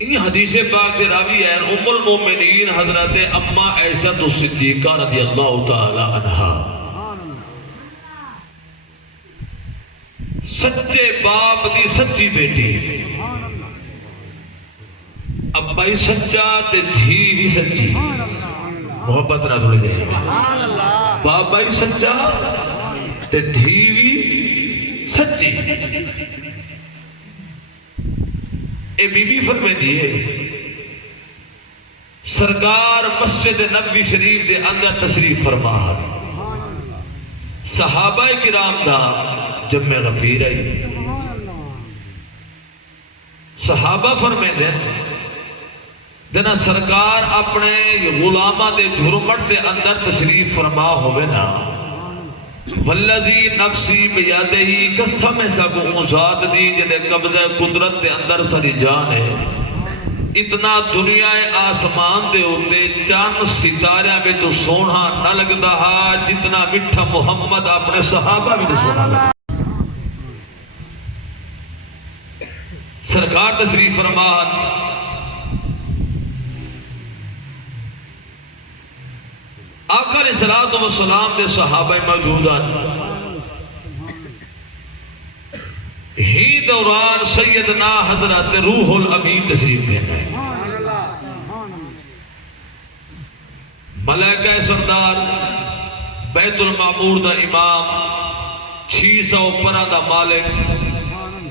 یہ حدیث پاک کے راوی ہے ام المومنین حضرت اما عائشہ الصدیقہ رضی اللہ تعالی عنہا، سچے باپ دی سچی بیٹی، ابا ہی سچا تے دھی بھی سچی، محبت نہ تھوڑی دے بابا ہی سچا تے دھی بھی سچی۔ اے بی بی فرمائے دیئے سرکار مسجد نبوی شریف دے اندر تشریف فرما، صحابہ کرام دا جمع غفیر آئی، صحابہ فرمائے دے جنا سرکار اپنے غلامہ دے جھرمٹ دے اندر تشریف فرما ہوئے نا، والذی نفسی بیادہی قسم سگوں ذات دی جدے قبضہ قدرت دے اندر ساری جان ہے، اتنا دنیا آسمان دے ہوتے چاند ستارہ میں تو سونا نہ لگ دہا جتنا مٹھا محمد اپنے صحابہ میں تو سونا لگا۔ سرکار تشریف فرمان آقا علیہ الصلوۃ والسلام دے صحابہ موجودان ہی دوران سیدنا حضرت روح الامین تشریف لیتے ہیں، ملائکہ سردار، بیت المعمور دا امام، 600 پرہ دا مالک،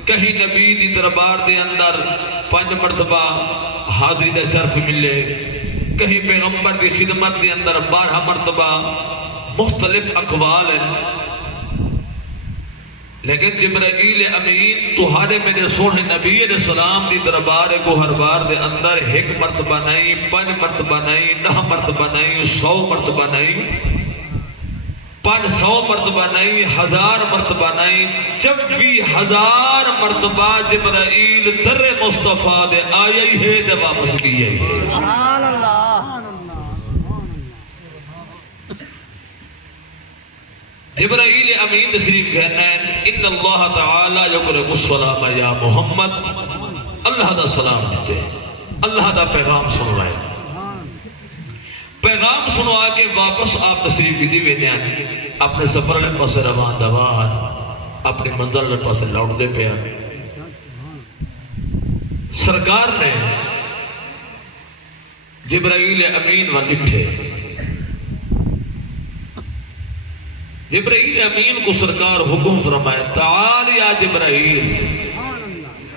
کہیں نبی دی دربار دے اندر 5 مرتبہ حاضری دا شرف ملے، کہیں پیغمبر کی خدمت کے اندر 12 مرتبہ، مختلف اقوال ہیں، لیکن جبرائیل امین تہارے میرے سونے نبی علیہ السلام دی دربار کو ہر بار دے اندر 1 مرتبہ نہیں، 5 مرتبہ نہیں، 9 مرتبہ نہیں، 100 مرتبہ نہیں، 500 مرتبہ نہیں، 1000 مرتبہ نہیں، جب بھی 1000 مرتبہ جبرائیل در مصطفیٰ دے آئی ہے دے واپس کی ہے۔ سبحان اللہ۔ جبرائیل امین تشریف کہنا ہے ان اللہ تعالی یقرأ السلام یا محمد، اللہ دا سلام دیتے، اللہ دا پیغام سنوائے، پیغام سنوا کے واپس آپ تشریف دی وینے آنے، اپنے سفر لے پاس روان دوان، اپنی منزل لے پاس لوٹ دے پہ آنے۔ سرکار نے جبرائیل امین والٹھے، جبرائیل امین کو سرکار حکم فرمائے تعال یا جبرائیل،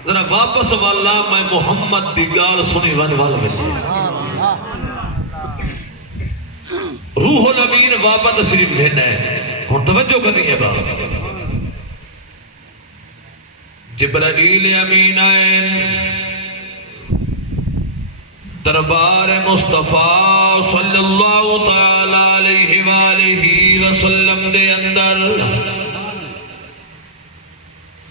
ذرا واپس والا میں محمد دی گال سنی وانے والا بچے۔ روح الامین واپس تشریف لینا ہے، اور توجہ کرنی ہے بات۔ جبرائیل امین آئے دربار مصطفیٰ صلی اللہ تعالی علیہ وآلہ وسلم دے اندر،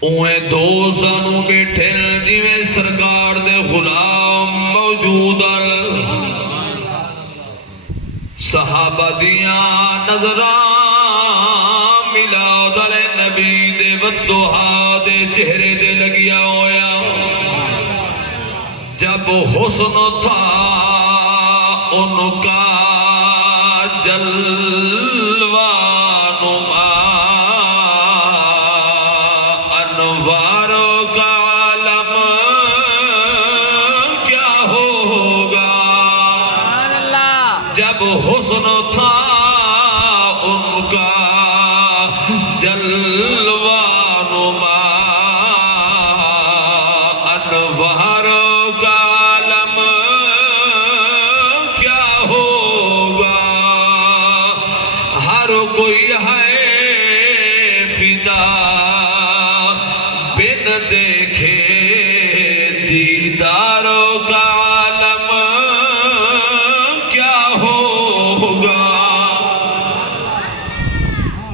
اوہیں 2 زانوں بیٹھے جی میں سرکار دے غلام موجود، صحابہ دیاں نظران ملا دل نبی دے ودہا دے چہرے دے لگیا ہویا، جب حسن تھا ان کا جلوہ نما، انواروں کا عالم کیا ہوگا، جب حسن تھا ان کا جلوہ نما، انواروں کا عالم کیا ہوگا، ہر کوئی ہے فدا بن دیکھے دیداروں کا عالم کیا ہوگا۔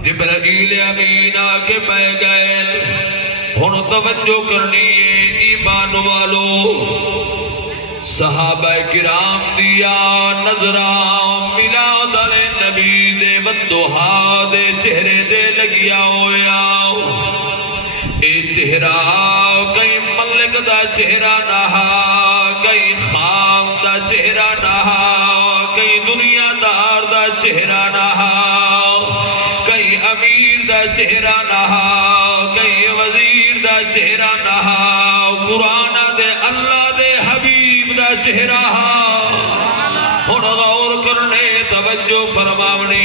جبرائیل امین آکے بہ گئے، ہن توجہ کرنی ایمان والو، صحابہ کرام دیا نظران ملا دل نبی دے ودہا دے چہرے دے لگیا ہویا، اے چہرہ کئی ملک دا چہرہ نہا، کئی چہرہ نہاؤ کئی وزیر دا چہرہ نہاؤ قرآن دے اللہ دے حبیب دا چہرہ ہن غور کرنے توجہ فرماونی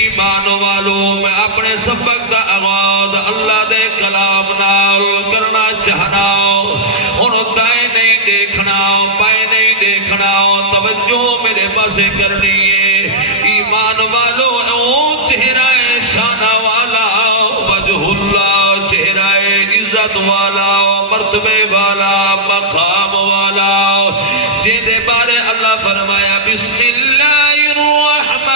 ایمان والو میں اپنے سبق دا آغاز اللہ دے کلام نال کرنا چاہنا ہن دائیں نہیں دیکھنا بائیں نہیں دیکھنا توجہ میرے پاسے کرنی ہے ایمان والو او چہرہ شان والا وجہ اللہ چہرہ عزت والا مرتبے والا مقام والا جے دے بارے اللہ فرمایا بسم اللہ الرحمن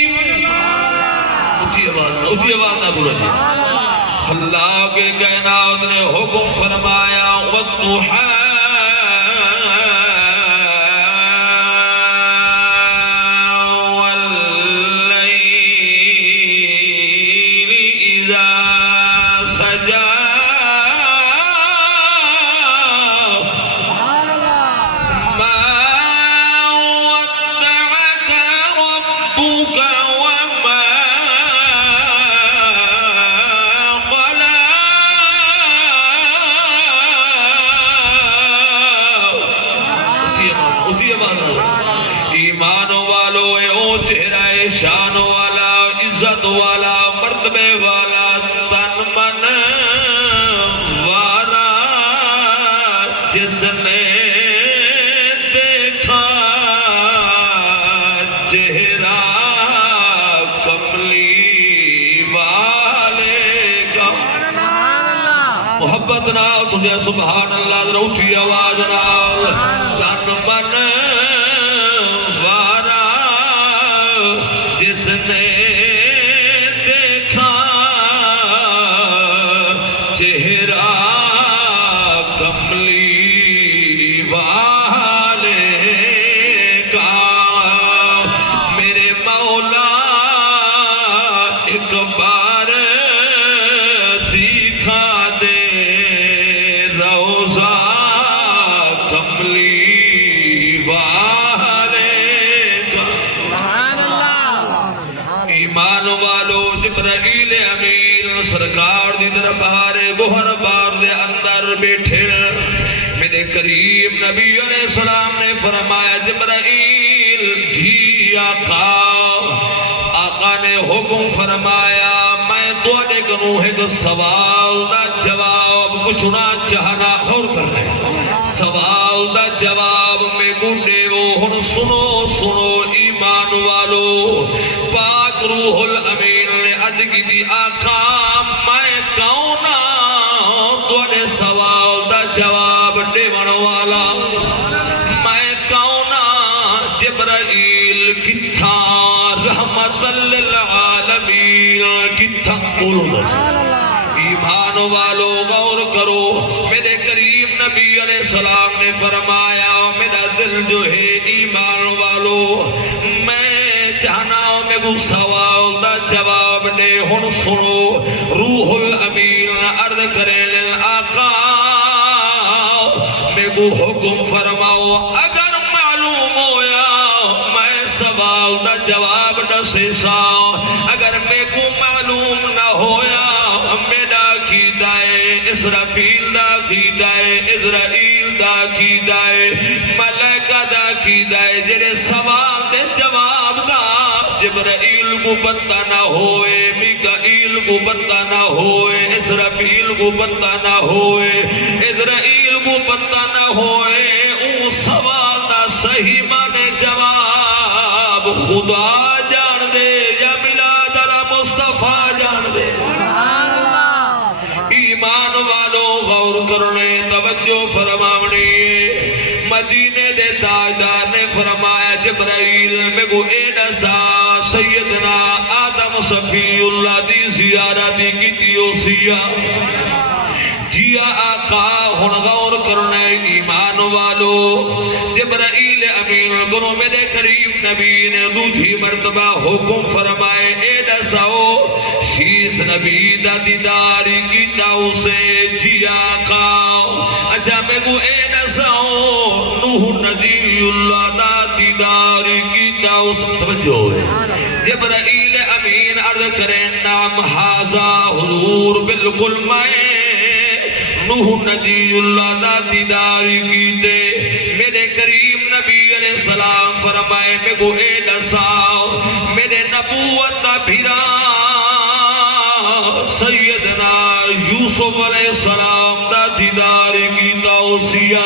الرحیم اچھی آواز نہ بھولو جی اللہ کے کائنات نے حکم فرمایا والضحیٰ ایمان والو او چہرہ شان والا عزت والا مرتبے والا تن من والا جس نے دیکھا چہرہ کملی والے کا محبت نال تجھے سبحان اللہ ذرا اٹھی آواز نال تن من جس نے دیکھا چہرہ کملی والے کا میرے مولا ایک بار دکھا دے روضہ کملی ایمان والو جبرائیل امین سرکار دی دربار گوہر بار دے اندر بیٹھے میرے کریم نبی علیہ السلام نے فرمایا جبرائیل جی آقا نے حکم فرمایا میں تواڈے کنوں ایک سوال دا جواب پوچھنا چاہنا غور کرنے سوال دا جواب میں گڈے وہ ہن سنو سنو ایمان والو پاک روح الامین نے عد کی دی آقا میں کونا تواڈے سوال دا جواب دیون والا میں کونا جبرائیل کتھا رحمت للعالمین کتھا بولو ایمان والو غور کرو میرے کریم نبی علیہ السلام نے فرمایا میرا دل جو ہے ایمان والو میں چاہنا میں کو سوال دا جواب دے ہن سنو روح الامین عرض کرے للآقا میں کو حکم فرماؤ اگر معلوم ہویا میں سوال دا جواب دسے سا اگر میں کو معلوم نہ ہویا میرا عقیدہ ہے اسرافیل دا عقیدہ ہے اسرائیل دا عقیدہ ہے ملائکہ دا عقیدہ ہے جڑے سوال دے جواب دا جبرائیل کو پتہ نہ ہوئے میکائیل کو پتہ نہ ہوئے اسرافیل کو پتہ نہ ہوئے اسرائیل کو پتہ نہ ہوئے اون سوال دا صحیح مانے جواب خدا جان دے یا میلاد مصطفیٰ جان دے ایمان والو غور کرنے توجہ فرماونی مدینے دے تاجدار نے فرمایا جبرائیل میں کو اے دسا سیدنا آدم صفی اللہ دی زیارتی کی دیوسیا جیا آقا ہن غور کرنے ایمان والو جبرائیل امین گنو میرے کریم نبی نے دوجھی مرتبہ حکم فرمائے اے دساؤ شیس نبی دا دیداری کیتا اسے جیا کھاؤ اچھا میں کو اے نساؤ نوح نبی اللہ دا دیداری کیتا اسے توجہ ہے جبرائیل امین عرض کریں نام حاضا حضور بالکل میں نوح نبی اللہ دا دیداری کیتے میرے کریم نبی علیہ السلام فرمائے میں کو اے نساؤ میرے نبوت دا بھیرا سیدنا یوسف علیہ السلام دا دیداری کیتا اسیا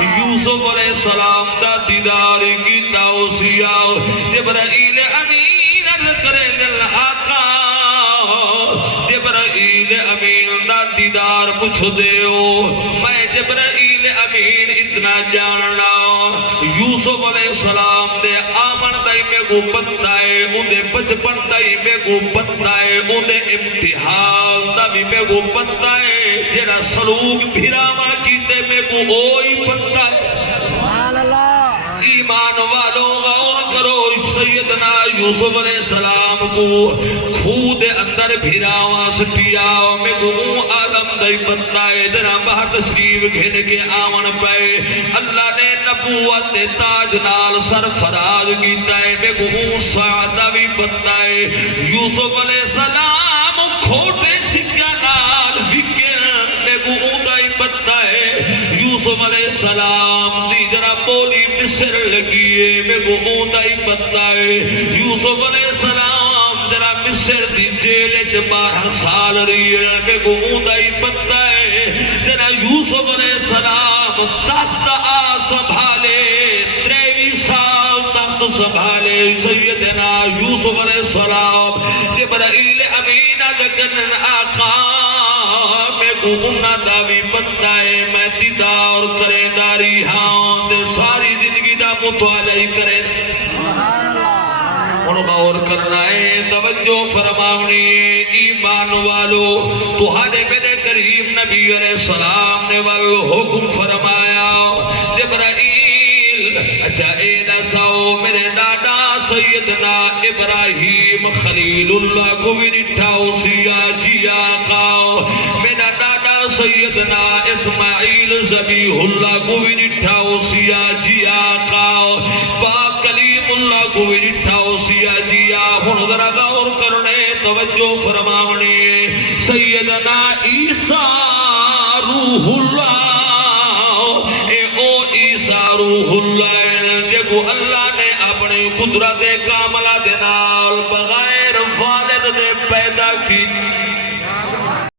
یوسف علیہ السلام دا دیداری کیتا اسیا جبرائیل امین عرض کرے دل آقا جبرائیل امین دا دیدار پوچھ دیو میں جبرائیل امین اتنا جاننا یوسف علیہ السلام دے آمن دائی میں کو پتہ ہے اندے بچپن دائی میں کو پتہ ہے اندے امتحان دائی میں کو پتہ ہے جیڑا سلوک بھیراما کیتے میں کو اوئی پتہ ہے ایمان والوں غور کرو سیدنا یوسف علیہ السلام کو خود اندر بھیراواں سٹیاؤ میں کو عالم دائی پتہ ہے جنا باہر تشریف گھن کے آمن پہ اللہ نے نبوت تاج نال سرفراز کیتا ہے میں کو سعادہ بھی پتہ ہے یوسف علیہ السلام کھوٹے سکہ نال فکر میں کو دائی پتہ ہے یوسف علیہ السلام دی جرا بولی مصر لگیے میں کو دائی پتہ ہے یوسف علیہ السلام جرا مصر دی جیلت 12 سال ریل میں کو دائی پتہ ہے جرا یوسف علیہ السلام تخت سنبھالے 23 سال تخت سنبھالے سیدنا یوسف علیہ السلام جبرائیل امین ذکرن آقا میں کو انہ داوی پتہ ہے میں دیدار کرے داری ہاں دے ساری زندگی دا متواجعی کرے ان غور کرنا ہے توجہ فرماؤنی ایمان والو تو ہانے میرے کریم نبی علیہ السلام نے والحکم فرمایا جبرائیل اچھا اے نساؤ میرے دادا سیدنا ابراہیم خلیل اللہ کو بھی نٹھاؤ سیا جیا کاؤ میرا دادا سیدنا اسماعیل زبیح اللہ کو بھی نٹھاؤ سیا جیا کاؤ پاک کلیم اللہ کو بھی نٹھاؤ سیا جیا ہن ذرا غور کرنے توجہ فرماونے سیدنا عیسیٰ روح اللہ اے او عیسیٰ روح اللہ جگو اللہ نے اپنی قدرت کاملہ دے نال بغیر والد دے پیدا کی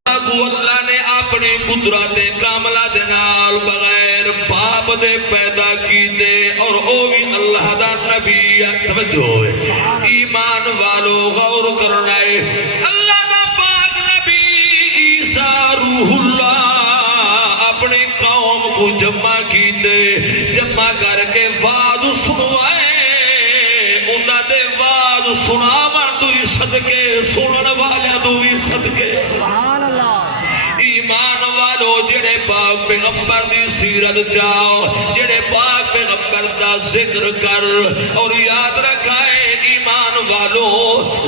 اللہ نے اپنی قدرت کاملہ دے نال بغیر باپ دے پیدا کی دے اور او بھی اللہ دا نبی توجہ ہے ایمان والو غور کرنا ہے اللہ دا پاک نبی عیسیٰ روح اللہ اپنی قوم کو جمع کی دے جمع کر کے وعد سنوائے انہاں دے وعد سناواں تو ہی صدقے سنن والیاں تو بھی صدقے سبحان اللہ ایمان والو جڑے پاک پیغمبر دی سیرت جاؤ جڑے پاک پیغمبر دا ذکر کر اور یاد رکھائے ایمان والو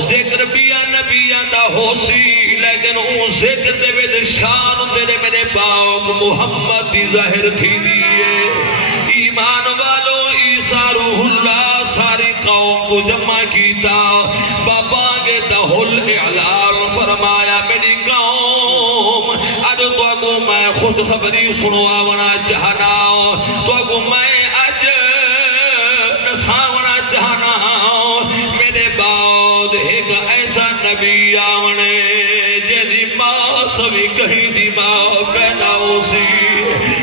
ذکر بیا نبیاں دا ہو سی لیکن اون ذکر دے وید شان تیرے میرے پاک محمد دی ظاہر تھی دیئے ایمان والو عیسیٰ روح اللہ ساری قوم کو جمع کیتا بابا کے دہل اعلان فرمایا میری قوم اج تو اگو میں خود خبری سنواونا چاہنا تو اگو میں اج نساونا چاہنا میرے بعد ایک ایسا نبی آونے جیدی ماں سبھی کہیں دی ماں کہنا ہو سی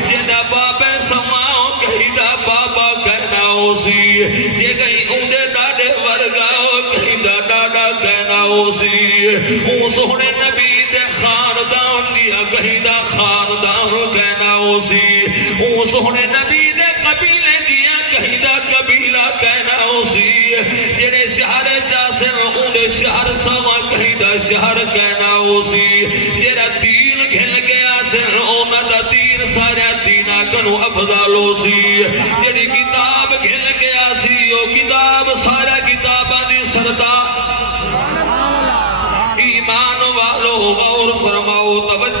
جیدہ بابے سماؤ کہیں دا بابا کہنا ہو سی جے کہیں اندے ڈاڑے ورگاؤ کہیں دا ڈاڑا کہنا ہو سی اون سونے نبی دے خاندان دیا کہیں دا خاندان کہنا ہو سی اون سونے نبی دے قبیلے دیا کہیں دا قبیلہ کہنا ہو سی جڑے شہر دا سن اندے شہر سوا کہیں دا شہر کہنا ہو سی جڑا دین گھل گیا سن اونا دا دین سارا دینہ کنو افضل ہو سی جڑی کتاب گھل گیا سی او کتاب سارا کتابہ دی سردہ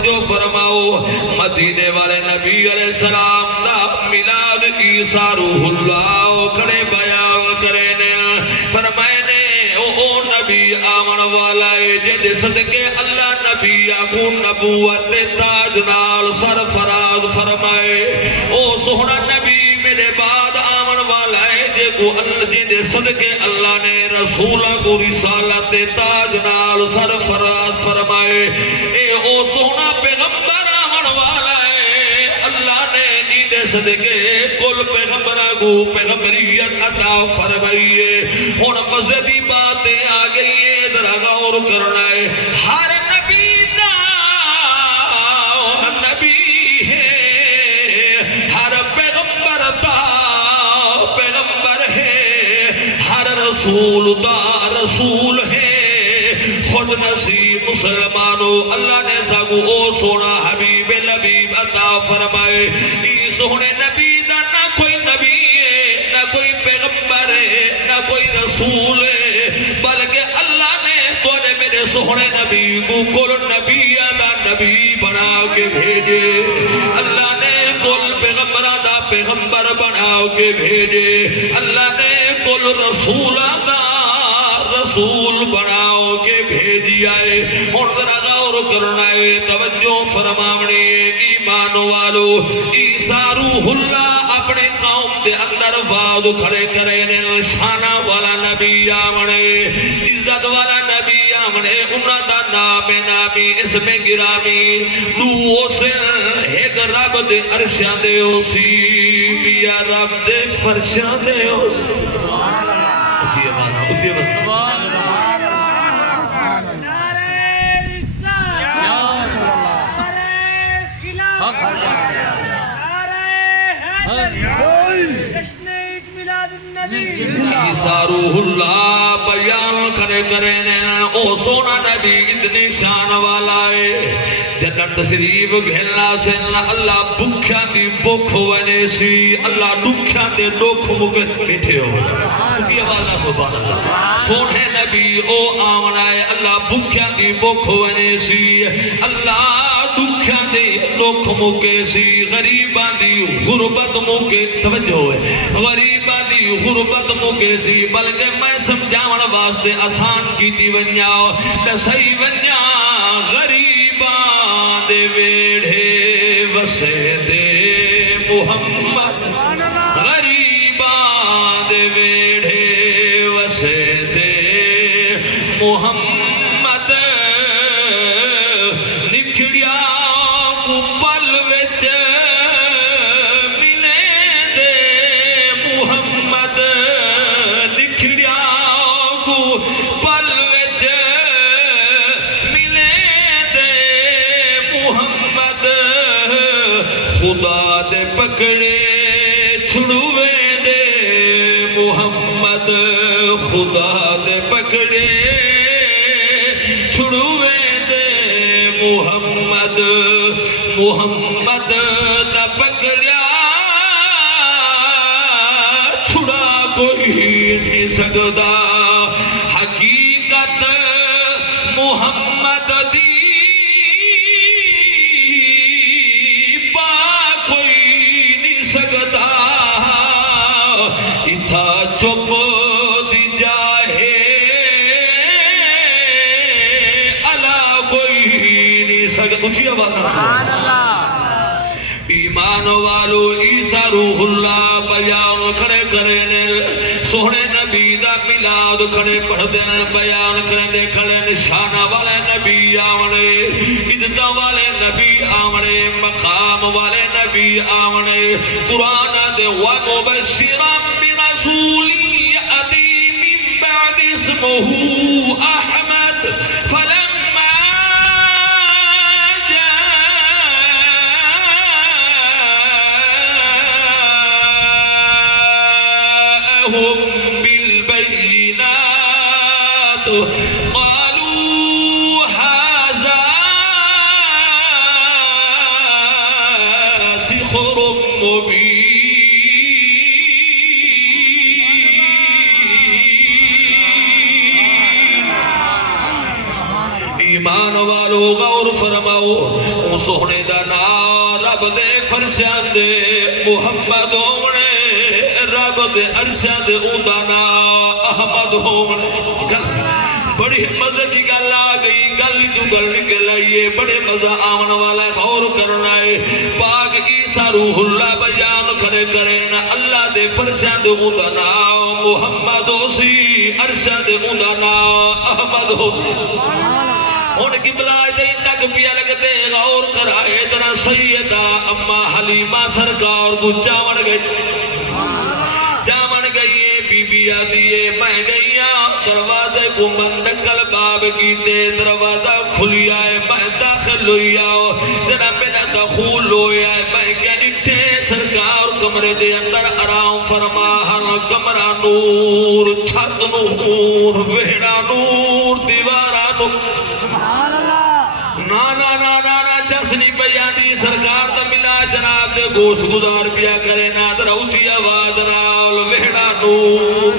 توجہ فرماؤ مدینے والے نبی علیہ السلام دا میلاد عیسیٰ روح اللہ کھڑے بیان کرے نے فرمائے او نبی آمن والا ہے جے صدقے اللہ نبی کو نبوت دے تاج نال سرفراز فرمائے او سونا نبی میرے بعد آمن والا ہے جے کو اللہ جے دے صدقے اللہ نے رسولہ کو رسالت دے تاج نال سرفراز فرمائے اے او سونا پیغمبر آمن والا ہے اللہ نے دے صدقے کل پیغمبرہ کو پیغمبریت عطا فرمائیے ہون مزدی باتیں آگئی ذرا غور کرنا ہے ہر نبی دا نبی ہے ہر پیغمبر دا پیغمبر ہے ہر رسول دا رسول ہے خود نصیب مسلمانوں اللہ نے ساگو او سونا حبیب لبیب عطا فرمائے سونے نبی دا نہ کوئی نبی ہے نہ کوئی پیغمبر ہے نہ کوئی رسول ہے بلکہ اللہ نے تو نے میرے سونے نبی کو کل نبی دا نبی بنا کے بھیجے اللہ نے کل پیغمبر دا پیغمبر بنا کے بھیجے اللہ نے کل رسول دا رسول بناؤ کے بھیجی آئے اور ذرا غور کرنا ہے توجہ فرماونے ایمان والو عیسیٰ روح اللہ اپنے قوم دے اندر وعد کھڑے کرے نے شانہ والا نبی آمنے عزت والا نبی آمنے انہا دا نام نامی اسم گرامی نو سن ایک رب دے عرشاں دے اسی بیا رب دے فرشاں دے اسی اچھی آواز اچھی آواز عیسیٰ روح اللہ بیان کرے نے او سونا نبی اتنی شان والا ہے جنت تشریف گھلنا سے اللہ بکھا دی بکھ ونے سی اللہ دکھا دے دکھ مکہ بیٹھے ہو اسی آواز سبحان اللہ سونے نبی او آمنا ہے اللہ بکھا دی بکھ ونے سی اللہ دکھا دے دکھ مکے سی غریبان دی غربت مکے توجہ ہے غریبان دی غربت مکے سی بلکہ میں سمجھاون واسطے آسان کی دی ونیاؤ تے صحیح ونیا غریبان دے ویڑھے وسے دے محمد غریبان دے ویڑھے وسے دے محمد نکھڑیا کو پل وچ ملے دے محمد نکھڑیا کو پل وچ ملے دے محمد خدا دے پکڑے چھڑوے دے محمد خدا دے پکڑے چھڑوے دے محمد محمد دا پکڑیا چھڑا کوئی نہیں سکتا حقیقت محمد دی کوئی نہیں سکتا اتھا چپ دی جائے اللہ کوئی نہیں سکتا اچھی آواز ایمان والو عیسیٰ روح اللہ بیان کھڑے کرے نے سونے نبی دا میلاد کھڑے پڑھ دیں بیان کریں دے کھڑے نشانہ والے نبی آونے عزت والے نبی آونے مقام والے نبی آونے قرآن دے وَمُبَشِّرًا بِرَسُولِي يَأْتِي مِن بَعْدِ اسْمُهُ أَحْمَدُ فَلَمَّا جَاءَهُم بِالْبَيِّنَاتِ قَالُوا هَذَا سِحْرٌ مُبِينٌ ایمان والو غور فرماؤ ہوں سونے دا نا رب دے فرشاں دے محمد ہونے رب دے عرشاں دے اوندا نا احمد ہونے بڑی مزے دی گل آ گئی گل جو گل نکل آئیے بڑے مزہ آون والا غور کرنا ہے پاک عیسیٰ روح اللہ بیان کھڑے کریں اللہ دے فرشاں دے اوندا نا محمد ہو سی عرشاں دے اوندا نا احمد ہو سی ان کی بلائے دے تک پیا لگتے غور کرائے ترہ سیدہ اما حلیمہ سرکار کو چاون گئی بی بی آدھیے میں گئیاں دروازے کو بند باب کیتے دروازہ کھلی آئے میں داخل ہوئی آؤ جنا میرا دخول ہوئی آئے میں کیا نٹھے سرکار کمرے دے اندر آرام فرما ہر کمرہ نور چھت نور وہڑا نور دیوارہ نور نا جسنی بیانی سرکار دا ملا جناب دے گوش گزار بیا کرے نادر اچھی آواز نال وہڑا نور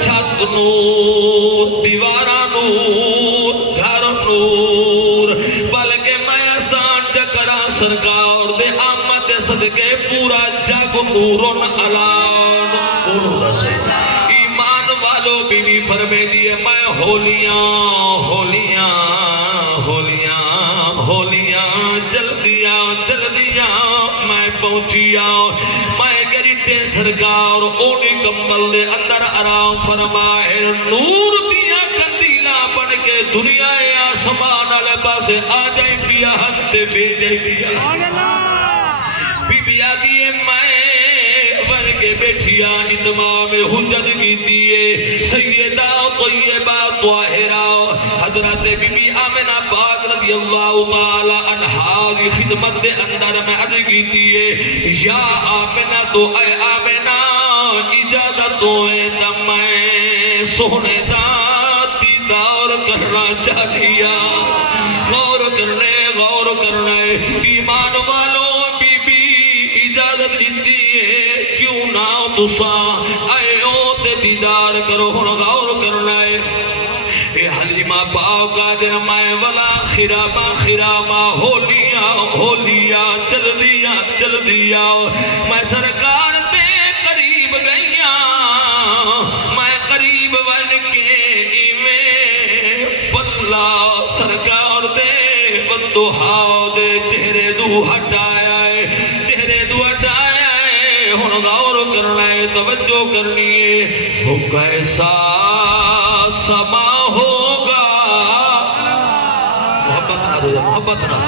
چھت نور دیوارہ نور گھر نور بلکہ میں آسان جکرا سرکار دے آمد دے صدقے پورا جگ نورن علان بولو دا سے ایمان والو بی بی فرمے دیئے میں ہولیاں جلدیاں میں پہنچیا میں گریٹے سرکار اونی کمبل دے اندر آرام فرمائے نور دیا کندیلا بڑھ کے دنیا آسمان علیہ پاسے آ جائیں پیا ہنتے بھیجے پیا بی بی آدھیے میں ورگے بیٹھیا اتمام حجت کی دیئے سیدہ طیبہ طاہرہ حضرت بی بی آمنہ پاک رضی اللہ تعالی عنہا کی خدمت دے اندر میں عرض کی دیئے یا آمنہ تو اے آمنہ اجازت ہوئے تم میں سونے دا دیدار کرنا چاہیا غور کرنے ایمان والوں بی بی اجازت دیتی ہے کیوں نہ تساں اے او تے دیدار کرو غور کرنے اے حلیمہ پاکا دن میں ولا خرامہ ہولیاں چل دیا میں سرکار دے قریب گئیاں میں قریب بن کے ایویں بلا سرکار دے بدوہا دے چہرے دو ہٹایا ہے ہن غور کرنا ہے توجہ کرنی ہے وہ کیسا سما ہوگا محبت نہ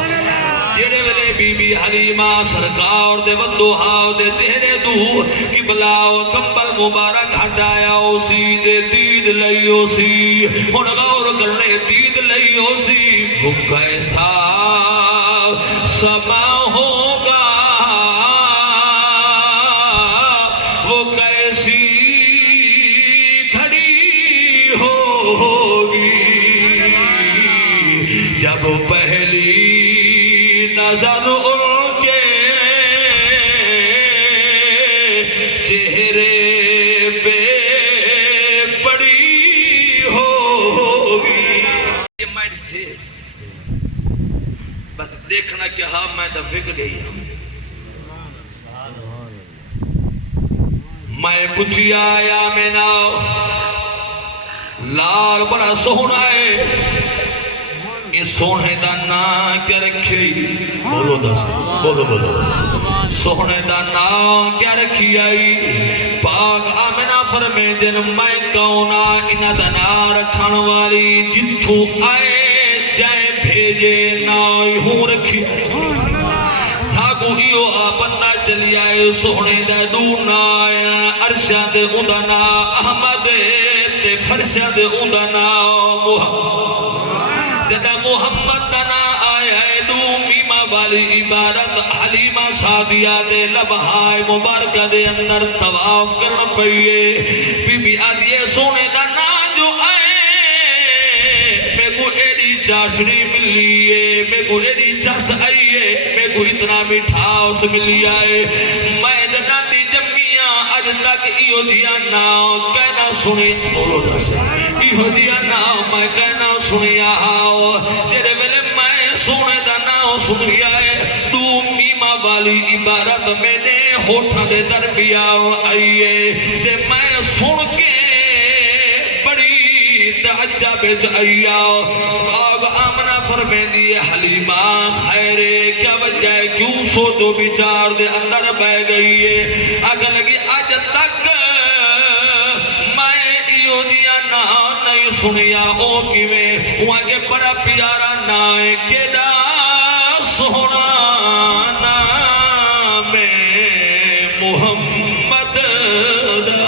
جیڑے ویلے بی بی حلیمہ سرکار دے ودوہا دے تیرے دو قبلہ و کمبل مبارک ہٹایا اسی دے دید لئیو سی ان غور کرنے دید لئیو سی وہ کیسا سما ہوگا وہ کیسی گھڑی ہوگی جب پہلی نظر ان کے چہرے پہ پڑی ہوگی میں تھے بس دیکھنا کہ ہاں میں تو وک گئی ہوں میں پوچھیا یا میں ناؤ لال بڑا سونا ہے اس سونے دا نا کیا رکھی بولو دس بولو سونے دا نا کیا رکھی آئی پاک آمنہ فرمے دن میں کونا انہ دا نا رکھن والی جتھو آئے جائیں بھیجے نائی ہوں رکھی ساگو ایو آبندہ چلی آئے سونے دا ڈونا عرشہ دے اندنا احمد تے فرشہ دے اندنا جدا محمد دنا آیا ہے دو میمہ والی عبارت حلیمہ سادیہ دے لبہائے مبارکہ دے اندر طواف کرنا پئیے بی بی آدھیے سونے دنا جو آئے میں کو ایڈی چاشڑی ملیے میں کو ایڈی چاس آئیے میں کو اتنا مٹھاؤس ملی آئے میں دنا دی جمعیاں اج تک ایو دیا ناؤ کہنا سنی بولو دا سے ایو دیا ناؤ میں کہنا سنیا ہاؤ جیرے ویلے سونے دا نام سنیا ہے دو میمہ والی عبارت میں نے ہوٹھا دے درمیان آئیے تے میں سن کے بڑی تعجب آئیا آگ آمنہ فرمین دیئے حلیمہ خیرے کیا وجہ ہے کیوں سو جو بیچار دے اندر بہ گئی ہے اگر لگی آج تک میں ایو دیا نا نہیں سنیا او کی میں وہاں کے بڑا پیارا نائے کیڑا سونا نام محمد دا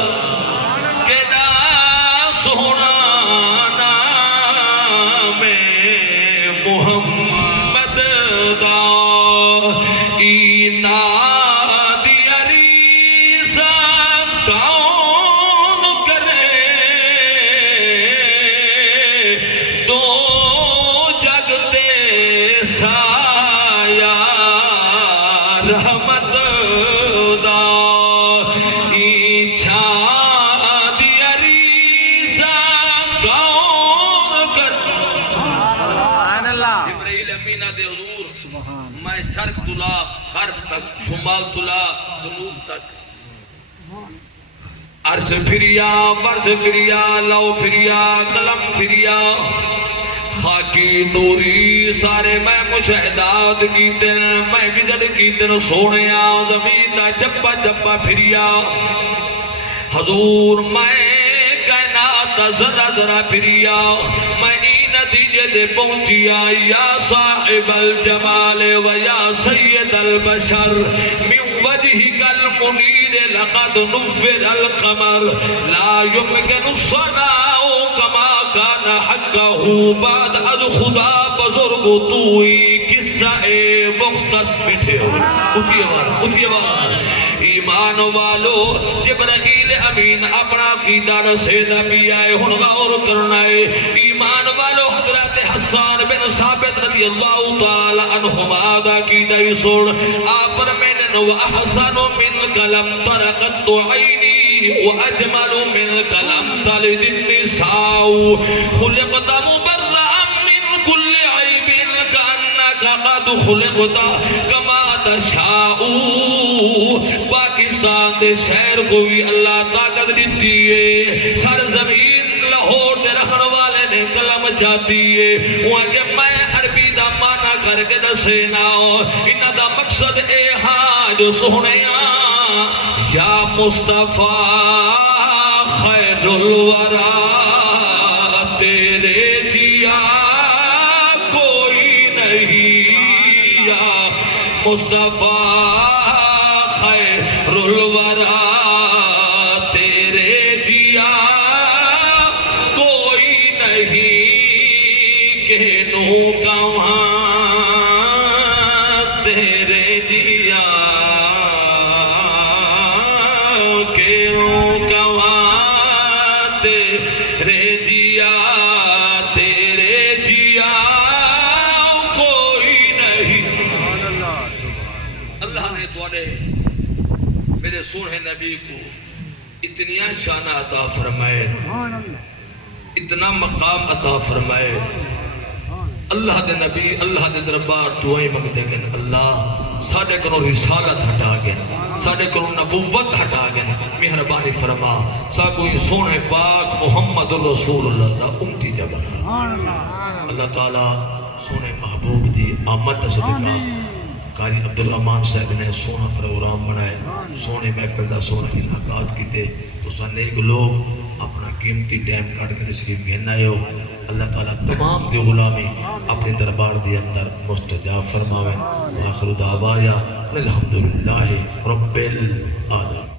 کیڑا سونا نام محمد دا اینا رحمت دا ایچھا دیا ریسا کون کر جبرائیل امینہ دے حضور میں شرق تلا غرب تک شمال تلا جنوب تک عرش پھریا ورج پھریا لو پھریا قلم پھریا خاکی نوری سارے میں مشاہدات کی دن میں وجد کی دن سونے زمین دا جبا جبا پھریا حضور میں کائنات ذرہ ذرہ پھریا میں نتیجے دے پہنچیا یا صاحب الجمال و یا سید البشر من وجہک المنیر لقد نفر القمر لا يمکن الصناع کما کان حقہ بعد از خدا بزرگ توئی قصہ مختص بیٹھے ہو اٹھی آواز ایمان والو جبرائیل امین اپنا قیدہ رسیدہ بھی آئے ہن غور کرنا ہے ایمان والو حضرت حسان بن ثابت رضی اللہ تعالی عنہما دا قیدہ سن آپ فرمینن وَأَحْسَنُ مِنْكَ لَمْ تَرَقَتُ عَيْنِي وَأَجْمَلُ مِنْكَ لَمْ تَلِدِ النِّسَاءُ خُلِقْتَ مُبَرَّأً مِنْ كُلِّ عَيْبٍ كَأَنَّكَ قَدْ خُلِقْتَ كَمَا تَشَاءُ پاکستان دے شہر کو بھی اللہ طاقت دیتی ہے سرزمین لاہور دے رہن والے نے کلم چاہتی ہے وہاں کہ میں عربی دا معنی کر کے دسینا انہا دا مقصد اے ہاں جو سنیا یا مصطفیٰ خیر الورا تیرے جیا کوئی نہیں یا مصطفیٰ خیر الورا تیرے جیا کوئی نہیں کہ نو کہاں تیرے جیا کہ نو کہاں تیرے جیا تیرے جیا کوئی نہیں اللہ نے توڑے میرے سونے نبی کو اتنیا شانہ عطا فرمائے اتنا مقام عطا فرمائے اللہ دے نبی اللہ دے دربار دعائیں مانگتے گئے اللہ ساڑھے کنو رسالت ہٹا گئے ساڑھے کنو نبوت ہٹا گئے مہربانی فرما سا کوئی سونے پاک محمد رسول اللہ دا امتی جبنا اللہ تعالیٰ سونے محبوب دی آمد صدقہ قاری عبدالرحمن صاحب نے سونا پروگرام بنائے سونے محفل دا سونا انعقاد کیتے تو سنیک لوگ اپنا قیمتی ٹائم کاٹ کے تشریف گھننا ہو اللہ تعالیٰ تمام دی غلامی اپنے دربار دی اندر مستجاب فرماویں وآخر دعوایا الحمدللہ رب العالمین.